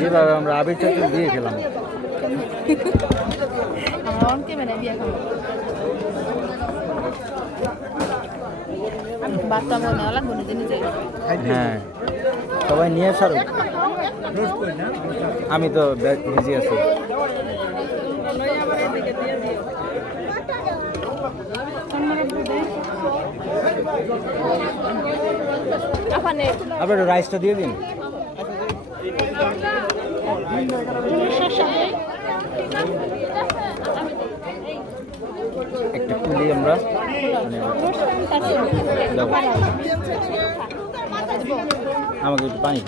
যেভাবে আমরা আবির চাকরি দিয়ে খেলাম। হ্যাঁ সবাই নিয়ে সারো আমি তো বিজি আছি। আপানে রাইসটা দিয়ে দিন। একটা তুলি আমরা মানে। আমাকে একটু পানি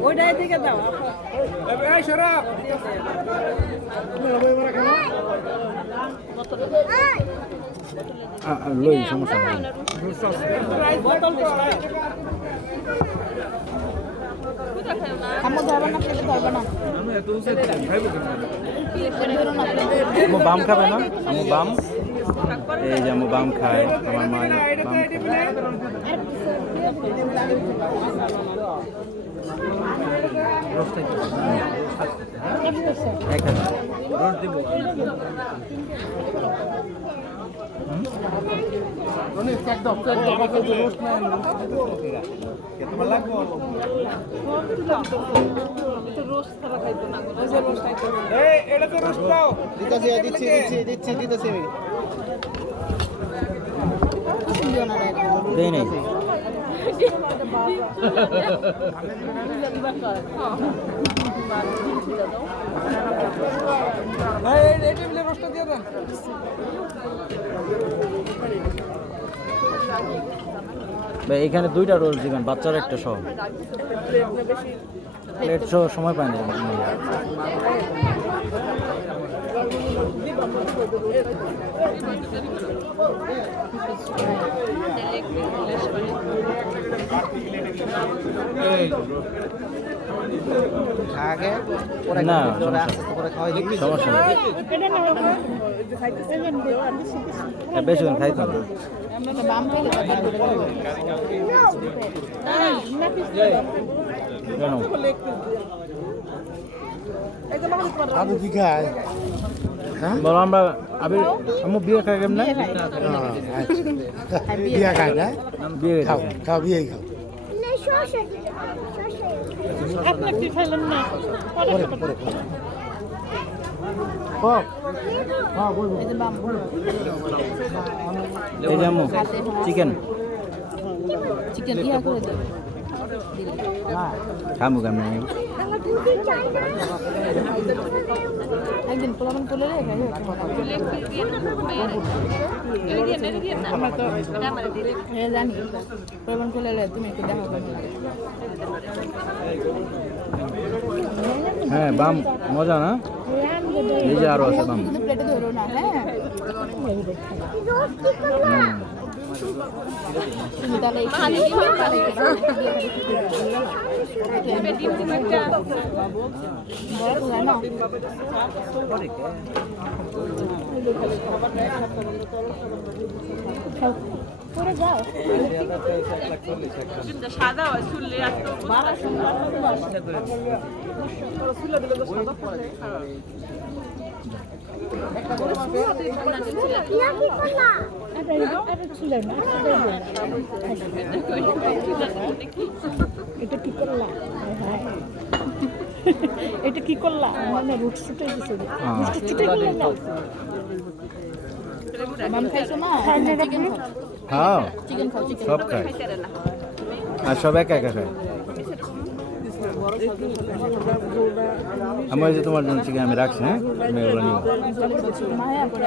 ওইটাই থেকে দাও আ, লই, সমস্যা নেই। আমো বাম খাবে না? আমার বাম। এই যে আমার বাম খায়, আমার মা বাম এক হাজার। দিও না রে দেই নাই এখানে দুইটা রোল দিবেন বাচ্চার একটা সহ। প্লেট সময় পায় না। আগে না পরে খাওয়াই দিবি সমস্যা নেই। হ্যাঁ, বেশি দিন খাইতো না। আবু কি খায়? বলো আমরা আবির আমি বিয়ে খাই কেমন? বিয়া খায় না? বিয়ে খাও খাও বিয়ে খাও। পরে পরে পরে ও হ্যাঁ বলব। এই যে বাম এই যে আম্মু চিকেন। চিকেন ইয়া করে দেবো খামু কেমন একদিন পোলাপান করলে রে হ্যাঁ জানি। পোলাপান করলে রে তুমি একটু দেখো। হ্যাঁ বাম মজা না? এই যে আরও আছে বাম। প্লেটে ধরো না হ্যাঁ। হুম। তুমি তাহলে বড় জানো পরে যাও এটা কি করলা? এটা কি করলা মানে রুট ছুটে গেছে হ্যাঁ। ছুটে গেল না? মাম খাইছো না? হ্যাঁ চিকেন খাও চিকেন সব আর সব একা একা খায়? আমার যে তোমার জন্য চিকেন আমি রাখছি হ্যাঁ? তুমি এগুলো নিও। মায়া করে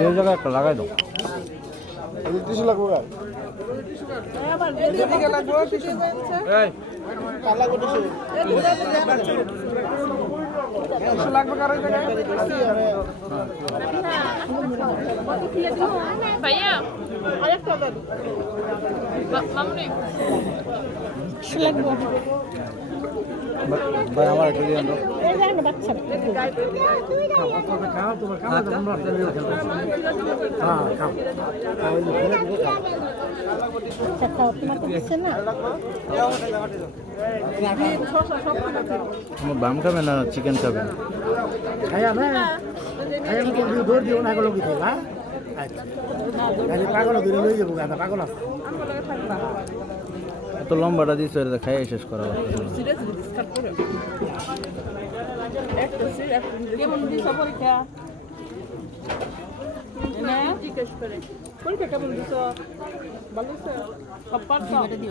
এই জায়গায় একটা লাগাই দাও টিসু লাগবো ভাইয়া মামনি। ভাই আমার একটু দিয়ে দাও এই দেখেন না বাচ্চা খাও চারটা তোমার তো দিচ্ছে না আমার বাম খাবে না চিকেন খাবে দৌড় দিও না এগুলো কিছু আচ্ছা পাগল ধরে লই যাব গাদা পাগল এত লম্বাটা দিচ্ছে এটা খাই শেষ করা দেখেন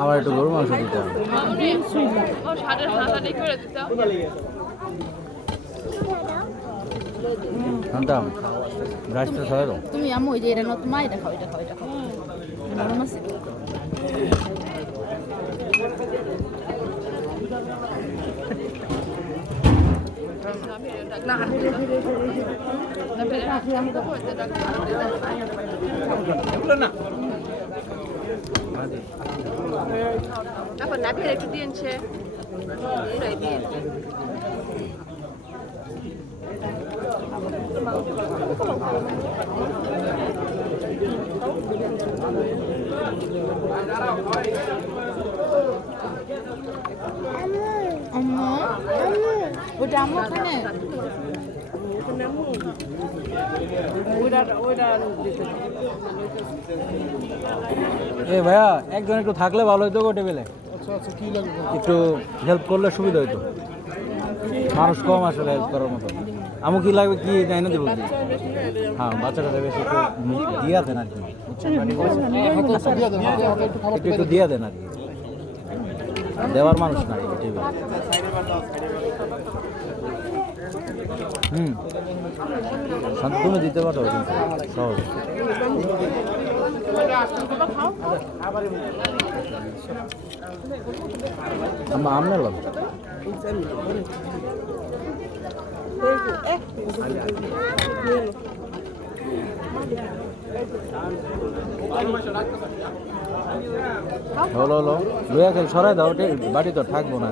আবার একটু গরু মাংস দিতে হবে। শান্তাম রাস্তা দাও। তুমি আম্মু ওই যে এটা নতুন মা এটা খাও এটা খাও এটা খাও। নরম আছে? না। এখন নাভির একটু দিয়েছে এটাই দিয়ে আম্মু ওটা আম্মু ওখানে এ ভাইয়া, একজন একটু থাকলে ভালো হতো গো টেবিলে একটু হেল্প করলে সুবিধা হতো মানুষ কম আসলে হেল্প করার মতো। আমু কি লাগবে কি তাই না দেবো? হ্যাঁ বাচ্চাটা বেশি একটু দিয়া দেন আর কি। একটু দিয়া দেন আর কি। দেওয়ার মানুষ এই টেবিলে হুম শান্ত তুমি দিতে পারো কিন্তু সহজ আম্মা আমনে লাগবে হলো হলো লইয়া খেল সরাই দাও ওটা বাড়ি তো থাকব না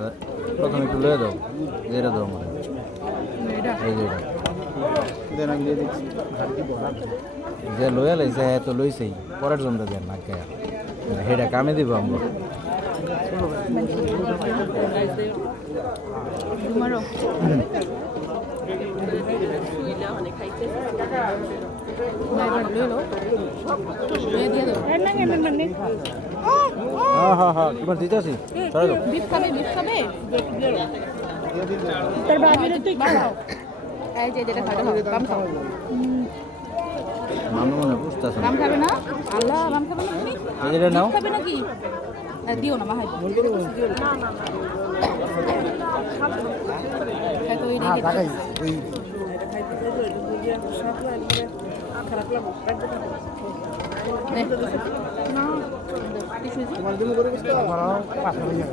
প্রথমে একটু লয়ে দাও এটা দাও মনে এই যে লইয়া লাইছে হ্যাঁ তো লইছেই। পরের জনটা দেন না কে হেডা কামে দিব আমরা। হ্যাঁ হ্যাঁ হ্যাঁ তোমার দিতে আসি সরাই খাবে বিফ খাবে? তোর বাবির তুই খাও এই যে যেটা খাবে খাও। বাম খাও মামু মনে বুঝতেছে না। খাবে না? আল্লাহ বাম খাবে না? তুমি এটা নাও। খাবে নাকি? না, দিও না। মাহাই না না। হ্যাঁ তোমার জন্য করে গেছে আমার পাশে হয়ে যাবে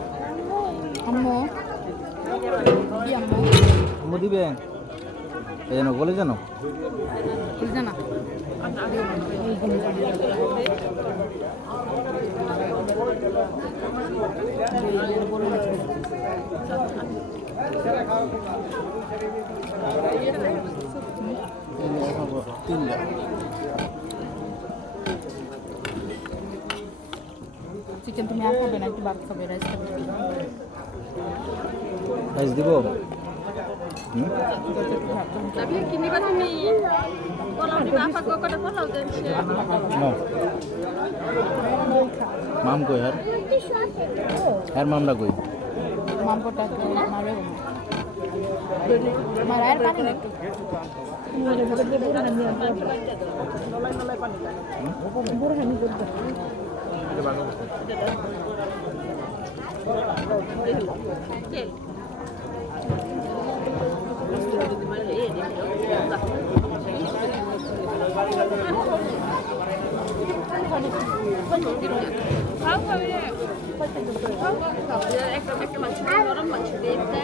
আম্মু। কি আম্মু? আম্মু দিবে? এই যেন বলে জানো? বুঝলে না তিনটা চিকেন তুমি আর খাবে না একটু ভাত খাবে রাইস খাবে। রাইস দিব? কটা। মাম কই হার? হার মামলা কই? মামকটা মারে মারায়ের পানি একটু খাবে একটা একটা মাছ গরম মাছ দিয়ে না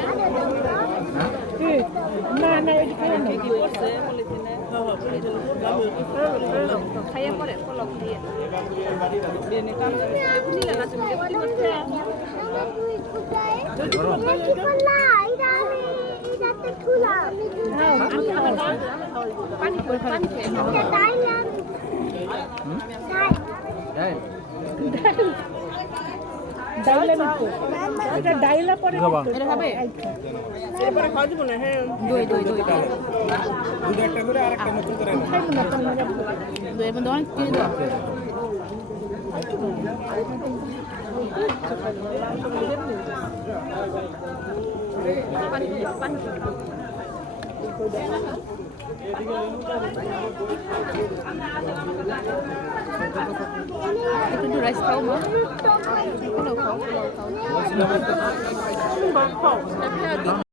ডাইলা নিতো এটা ডাইলা পরে খাবা এটা খাবে এরপরে খাওয়া দিব না হ্যাঁ দই দই দই দই দুটো একটা করে আর একটা নতুন করে খাইবো না তো মজা দইয়ের মধ্যে অনেক চিনি দাও পানি পানি একটু রাইস খাও মা পোলাও খাও পোলাও খাও খাও